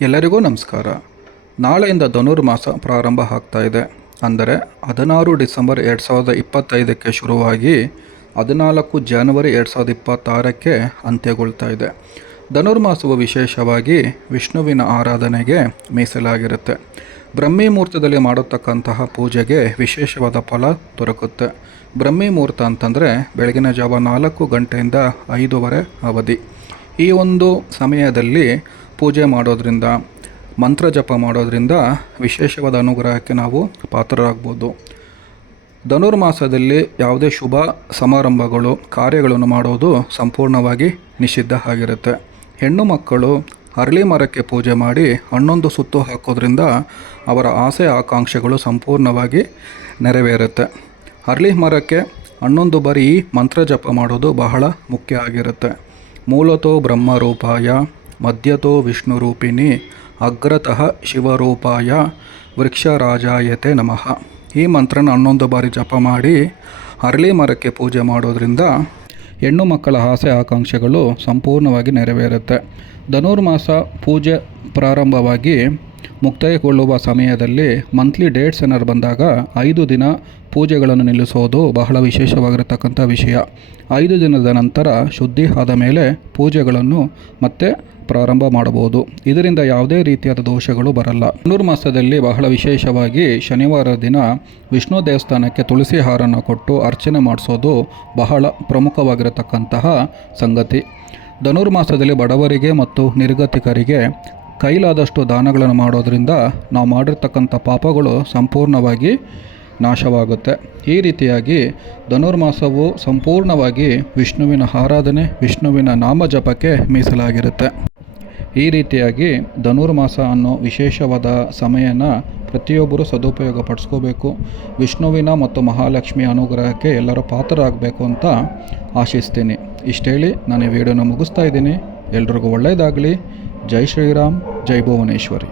ಎಲ್ಲರಿಗೂ ನಮಸ್ಕಾರ. ನಾಳೆಯಿಂದ ಧನುರ್ಮಾಸ ಪ್ರಾರಂಭ ಆಗ್ತಾ ಇದೆ. ಅಂದರೆ 16 ಡಿಸೆಂಬರ್ 2025ಕ್ಕೆ ಶುರುವಾಗಿ 14 ಜನವರಿ 2026ಕ್ಕೆ ಅಂತ್ಯಗೊಳ್ತಾ ಇದೆ. ಧನುರ್ಮಾಸವು ವಿಶೇಷವಾಗಿ ವಿಷ್ಣುವಿನ ಆರಾಧನೆಗೆ ಮೀಸಲಾಗಿರುತ್ತೆ. ಬ್ರಹ್ಮಿ ಮುಹೂರ್ತದಲ್ಲಿ ಮಾಡತಕ್ಕಂತಹ ಪೂಜೆಗೆ ವಿಶೇಷವಾದ ಫಲ ದೊರಕುತ್ತೆ. ಬ್ರಹ್ಮಿ ಮುಹೂರ್ತ ಅಂತಂದರೆ ಬೆಳಗಿನ ಜಾವ 4 ಗಂಟೆಯಿಂದ 5:15 ಅವಧಿ. ಈ ಒಂದು ಸಮಯದಲ್ಲಿ ಪೂಜೆ ಮಾಡೋದ್ರಿಂದ, ಮಂತ್ರ ಜಪ ಮಾಡೋದ್ರಿಂದ ವಿಶೇಷವಾದ ಅನುಗ್ರಹಕ್ಕೆ ನಾವು ಪಾತ್ರರಾಗ್ಬೋದು. ಧನುರ್ಮಾಸದಲ್ಲಿ ಯಾವುದೇ ಶುಭ ಸಮಾರಂಭಗಳು, ಕಾರ್ಯಗಳನ್ನು ಮಾಡೋದು ಸಂಪೂರ್ಣವಾಗಿ ನಿಷಿದ್ಧ ಆಗಿರುತ್ತೆ. ಹೆಣ್ಣು ಮಕ್ಕಳು ಅರಳಿ ಮರಕ್ಕೆ ಪೂಜೆ ಮಾಡಿ 11 ಸುತ್ತು ಹಾಕೋದ್ರಿಂದ ಅವರ ಆಸೆ ಆಕಾಂಕ್ಷೆಗಳು ಸಂಪೂರ್ಣವಾಗಿ ನೆರವೇರುತ್ತೆ. ಅರಳಿ ಮರಕ್ಕೆ 11 ಬಾರಿ ಈ ಮಂತ್ರ ಜಪ ಮಾಡೋದು ಬಹಳ ಮುಖ್ಯ ಆಗಿರುತ್ತೆ. ಮೂಲತೋ ಬ್ರಹ್ಮರೂಪಾಯ ಮಧ್ಯತೋ ವಿಷ್ಣುರೂಪಿಣಿ ಅಗ್ರತಃ ಶಿವರೂಪಾಯ ವೃಕ್ಷರಾಜಾಯತೆ ನಮಃ. ಈ ಮಂತ್ರನ 11 ಬಾರಿ ಜಪ ಮಾಡಿ ಅರಳಿ ಮರಕ್ಕೆ ಪೂಜೆ ಮಾಡೋದ್ರಿಂದ ಹೆಣ್ಣು ಮಕ್ಕಳ ಆಸೆ ಆಕಾಂಕ್ಷೆಗಳು ಸಂಪೂರ್ಣವಾಗಿ ನೆರವೇರುತ್ತೆ. ಧನುರ್ಮಾಸ ಪೂಜೆ ಪ್ರಾರಂಭವಾಗಿ ಮುಕ್ತಾಯಗೊಳ್ಳುವ ಸಮಯದಲ್ಲಿ ಮಂತ್ಲಿ ಡೇಟ್ಸ್ ಏನಾರು ಬಂದಾಗ 5 ದಿನ ಪೂಜೆಗಳನ್ನು ನಿಲ್ಲಿಸೋದು ಬಹಳ ವಿಶೇಷವಾಗಿರತಕ್ಕಂಥ ವಿಷಯ. 5 ದಿನದ ನಂತರ ಶುದ್ಧಿ ಆದ ಮೇಲೆ ಪೂಜೆಗಳನ್ನು ಮತ್ತೆ ಪ್ರಾರಂಭ ಮಾಡಬಹುದು. ಇದರಿಂದ ಯಾವುದೇ ರೀತಿಯಾದ ದೋಷಗಳು ಬರಲ್ಲ. ಧನುರ್ಮಾಸದಲ್ಲಿ ಬಹಳ ವಿಶೇಷವಾಗಿ ಶನಿವಾರ ದಿನ ವಿಷ್ಣು ದೇವಸ್ಥಾನಕ್ಕೆ ತುಳಸಿ ಹಾರನ್ನು ಕೊಟ್ಟು ಅರ್ಚನೆ ಮಾಡಿಸೋದು ಬಹಳ ಪ್ರಮುಖವಾಗಿರತಕ್ಕಂತಹ ಸಂಗತಿ. ಧನುರ್ಮಾಸದಲ್ಲಿ ಬಡವರಿಗೆ ಮತ್ತು ನಿರ್ಗತಿಕರಿಗೆ ಕೈಲಾದಷ್ಟು ದಾನಗಳನ್ನು ಮಾಡೋದರಿಂದ ನಾವು ಮಾಡಿರ್ತಕ್ಕಂಥ ಪಾಪಗಳು ಸಂಪೂರ್ಣವಾಗಿ ನಾಶವಾಗುತ್ತೆ. ಈ ರೀತಿಯಾಗಿ ಧನುರ್ಮಾಸವು ಸಂಪೂರ್ಣವಾಗಿ ವಿಷ್ಣುವಿನ ಆರಾಧನೆ, ವಿಷ್ಣುವಿನ ನಾಮ ಜಪಕ್ಕೆ ಮೀಸಲಾಗಿರುತ್ತೆ. ಈ ರೀತಿಯಾಗಿ ಧನುರ್ಮಾಸ ಅನ್ನೋ ವಿಶೇಷವಾದ ಸಮಯನ ಪ್ರತಿಯೊಬ್ಬರು ಸದುಪಯೋಗ ಪಡಿಸ್ಕೋಬೇಕು. ವಿಷ್ಣುವಿನ ಮತ್ತು ಮಹಾಲಕ್ಷ್ಮಿಯ ಅನುಗ್ರಹಕ್ಕೆ ಎಲ್ಲರೂ ಪಾತ್ರರಾಗಬೇಕು ಅಂತ ಆಶಿಸ್ತೀನಿ. ಇಷ್ಟೇಳಿ ನಾನು ಈ ವಿಡಿಯೋನ ಮುಗಿಸ್ತಾ ಇದ್ದೀನಿ. ಎಲ್ರಿಗೂ ಒಳ್ಳೆಯದಾಗಲಿ. ಜೈ ಶ್ರೀರಾಮ್, ಜೈ ಭುವನೇಶ್ವರಿ.